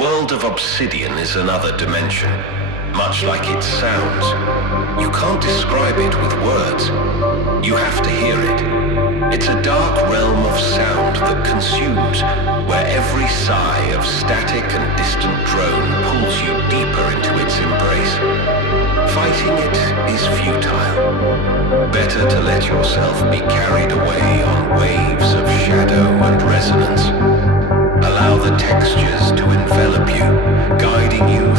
world of Obsidian is another dimension, much like it sounds. You can't describe it with words. You have to hear it. It's a dark realm of sound that consumes, where every sigh of static and distant drone pulls you deeper into its embrace. Fighting it is futile. Better to let yourself be carried away on waves of shadow and resonance. Allow the textures to envelop you, guiding you